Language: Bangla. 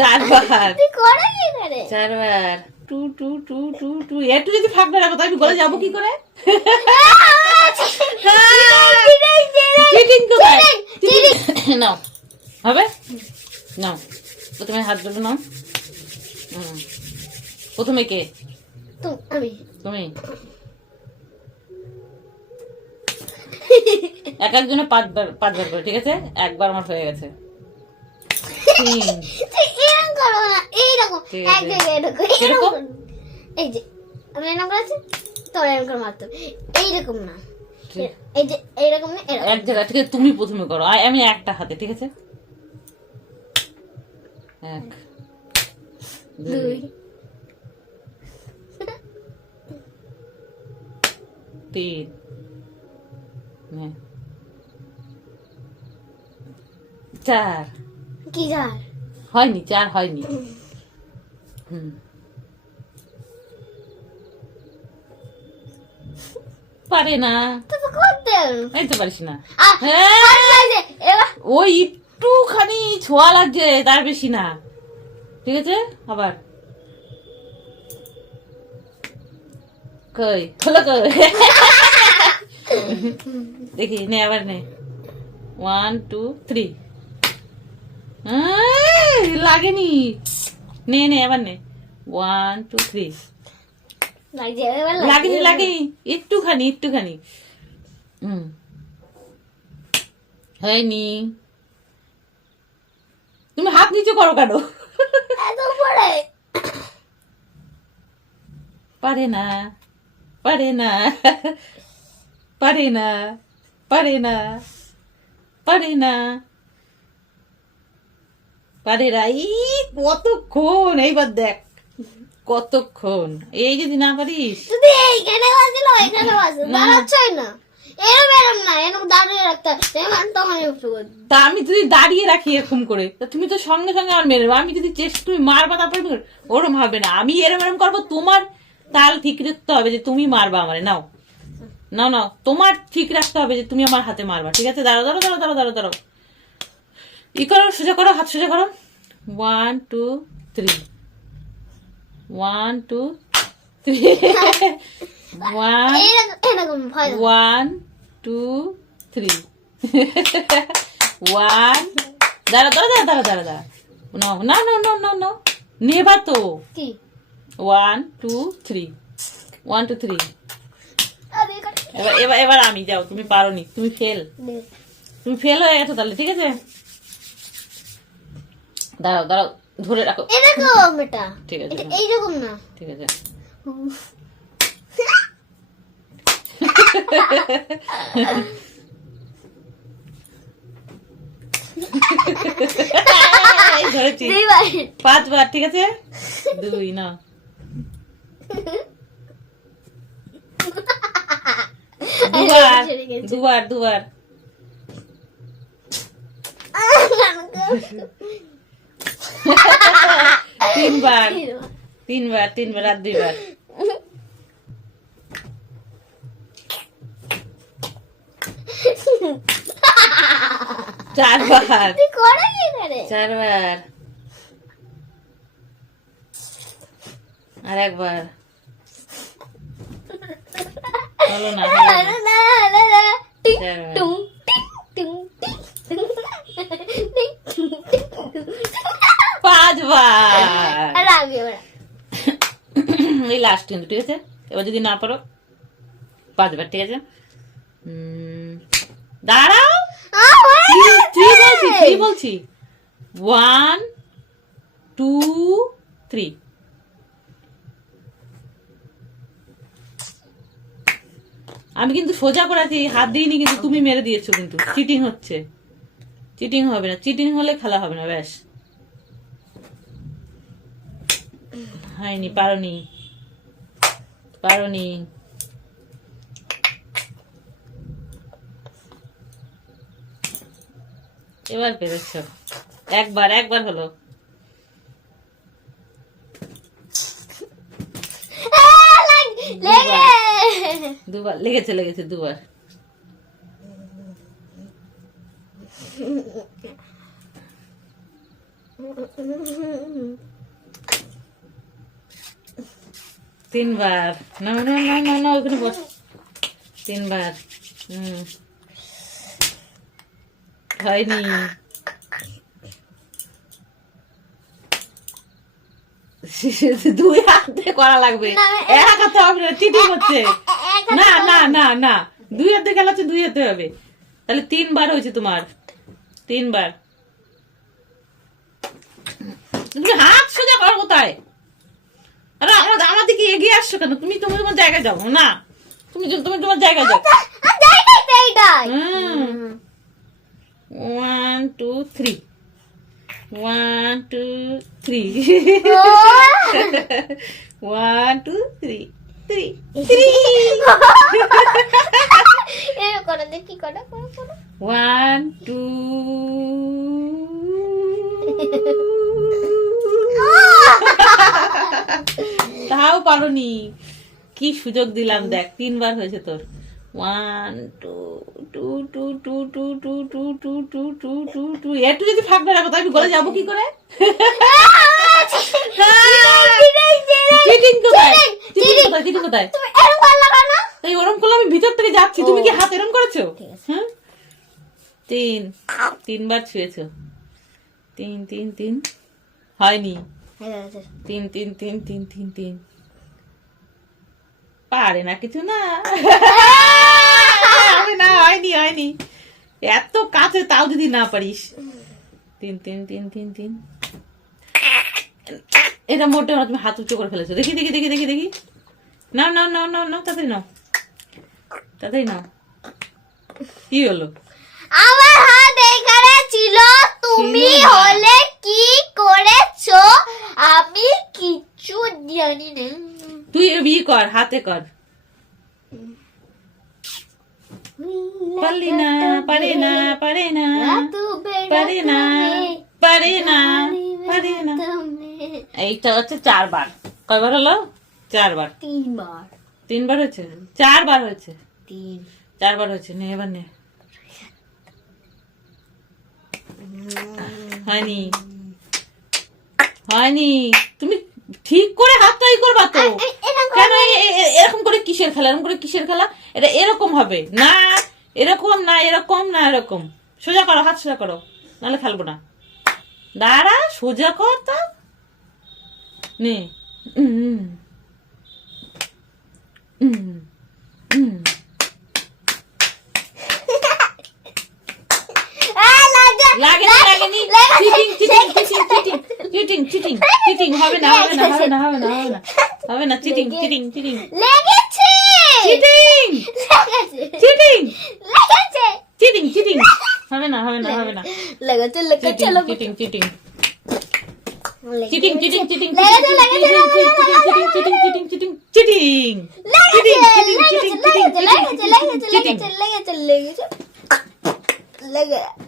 চারবার তুই করে কি করে? চারবার টু টু টু টু টু একটু যদি ফাঁক না রাখো তো আমি গলে যাবো কি করে? চিটিং করে নাও হবে নাও প্রথমে হাত ধরে নাও। প্রথমে কে? আমি। তুমি এক একজনে পাঁচবার করে, ঠিক আছে? একবার আমার হয়ে গেছে। এরকম করো না, এইরকম ঠিক এক আছে। জায়গায় এরকম কিরকম? এই যে আমি এরকম করেছি, তোর এরকম করে মারতে হবে। এইরকম না, ঠিক। এই যে এইরকম না, এরকম। এক জায়গা, ঠিক আছে? তুমি প্রথমে করো, আমি একটা হাতে, ঠিক আছে? এক দুই 3 4 কি যার হয়নি, 4 হয়নি। পারে না, তো করতে এই তো পারিস না। লাগছে এবার। ওই একটুখানি ছোঁয়া লাগছে, তার বেশি না, ঠিক আছে? আবার কই হলো কই দেখি নে, আবার নে 1 2 3 লাগেনি। নে নে আবার নে 1 2 3 লাগছে এবার লাগেনি লাগেনি, একটুখানি একটুখানি। হয়নি। তুমি হাত নিচে করো কেন? এত পড়ে পারে না পারে না পারে না পারে না পারে না পারে না। এই কতক্ষণ, এইবার দেখ কতক্ষণ। এই যদি না পারিস, যদি এইখানে বাজছিল ওইখানে বাজছিল, দাঁড়াচ্ছই না। এরম এরম না, এরম দাঁড়িয়ে রাখতে হয়, তখন তখনই উঠতে পারবি। তা আমি যদি দাঁড়িয়ে রাখি এরকম করে, তা তুমি তো সঙ্গে সঙ্গে আমার মেরে দেবো। আমি যদি চেষ্টা, তুমি মারবা তারপরে ওরম হবে না। আমি এরম এরম করবো, তোমার তাল ঠিক রাখতে হবে যে তুমি মারবা আমারে। নাও নাও নাও, তোমার ঠিক রাখতে হবে যে তুমি আমার হাতে মারবা, ঠিক আছে? দাঁড়াও দাঁড়াও দাঁড়াও দাঁড়াও দাঁড়াও দাঁড়াও, ই করো, সোজা করো, হাত সোজা করো। 1 2 3 1 2 3 1 এরকম ভয় 1 2 3 1 দাঁড়া দাঁড়া দাঁড়া দাঁড়া দাঁড়া দাঁড়া, নাও নাও নাও নাও নাও নাও, নেবা তো। কি 1 2 3 1 2 3 এবার এবার এবার আমি, যাও, তুমি পারোনি, তুমি ফেল, তুমি ফেল হয়ে গেছো তাহলে, ঠিক আছে? দাঁড়াও দাঁড়াও, ধরে রাখো, এরকম এটা, ঠিক আছে? এইরকম না। ঠিক আছে। এই ধরেছি 5বার, ঠিক আছে? 2 না, দুবার দুবার 3বার 3বার আর 2বার। চারবার তুই করে কি করে? 4বার আর একবার হলো না, হলো না। 5বার এই লাস্ট কিন্তু, ঠিক আছে? এবার যদি না পারো 5বার, ঠিক আছে? দাঁড়াও, 3 বলছি 1 2 3 আমি কিন্তু সোজা করেছি, হাত দিইনি, কিন্তু তুমি মেরে দিয়েছো, কিন্তু চিটিং হচ্ছে। চিটিং হবে না, চিটিং হলে খেলা হবে না। ব্যাস, হয়নি, পারোনি পারোনি। এবার পেরেছ, একবার হলো। দুবার লেগেছে 2বার। তিনবার। না না না না না, ওখানে বস। তিনবার। হয়নি। দুই হাতে করা লাগবে, এক হাতে হবে না, চিটিং হচ্ছে। না না না না, দুই হাতে খেলা হচ্ছে, দুই হাতে হবে। তাহলে তিনবার হয়েছে তোমার, তিনবার। তুমি হাত সোজা করো কোথায়? আরে আমার দিকে এগিয়ে আসছো কেন? তুমি তোমার জায়গায় যাও না, তুমি তোমার জায়গায় যাও। 1 2 3 1 2 3 1 2 3 3 করো দেখি, করো করো করো। 1 2 তাও পারোনি। কি সুযোগ দিলাম দেখ, তিনবার হয়েছে তোর। 1 2 2 2 2 2 2 2 2 2 2 2 2। একটু যদি ফাঁক না রাখো তো আমি গলে যাবো কি করে? চিটিং কোথায়? চিটিং কোথায়? চিটিং কোথায়? তুমি এরকম করলা কেন? এই ওরম করলে আমি ভিতর থেকে যাচ্ছি, তুমি কি হাত এরম করেছো? হ্যাঁ, তিনবার ছুঁয়েছো। 3 3 3 হয়নি। 3 3 3 3 3 3 পারে না কিছু না। হবে না, হয়নি হয়নি। এত কাছে তাও যদি না পারিস। 3 3 3 3 3 এটা মোটে তুমি হাত উঁচু করে ফেলেছো। দেখি দেখি দেখি দেখি দেখি। নাও নাও নাও নাও নাও, তাড়াতাড়ি নাও, তাড়াতাড়ি নাও। কি হলো? আমার হাত এখানে ছিল, তুমি ছিল না। হলে কি করেছো আমি কিচ্ছু জানি না। তুই বিয়ে কর, হাতে কর। পারলি না, পারে না, পারে না, পারে না, পারে না, পারে না। এইটা হচ্ছে 4 বার। কয়বার হলো? 4 বার। 3 বার। 3 বার হয়েছে? 4 বার হয়েছে। 3 4 বার হয়েছে। নে এবার নে। হয়নি, হয়নি। তুমি ঠিক করে হাতটা ই করবা তো। কেন এরকম করে কিসের খেলা? এরকম করে কিসের খেলা? এটা এরকম হবে না, এরকম না, এরকম না, এরকম। সোজা করো, হাত সোজা করো, নাহলে খেলবো না। দাঁড়া, সোজা কর তা। নে। লাগেনি, লাগেনি। Cheating cheating cheating cheating cheating cheating cheating হবে না, হবে না, হবে না, হবে না, হবে না, হবে না। চিটিং চিটিং চিটিং লেগেছে, চিটিং লেগেছে, চিটিং লেগেছে, চিটিং চিটিং হবে না, হবে না, হবে না। লেগেছে, লেগেছে, cheating cheating cheating cheating cheating cheating লেগেছে, লেগেছে, cheating cheating cheating cheating cheating লেগেছে, লেগেছে, লেগেছে, লেগেছে, লেগেছে, লেগেছে, লেগেছে, লেগেছে, লেগেছে।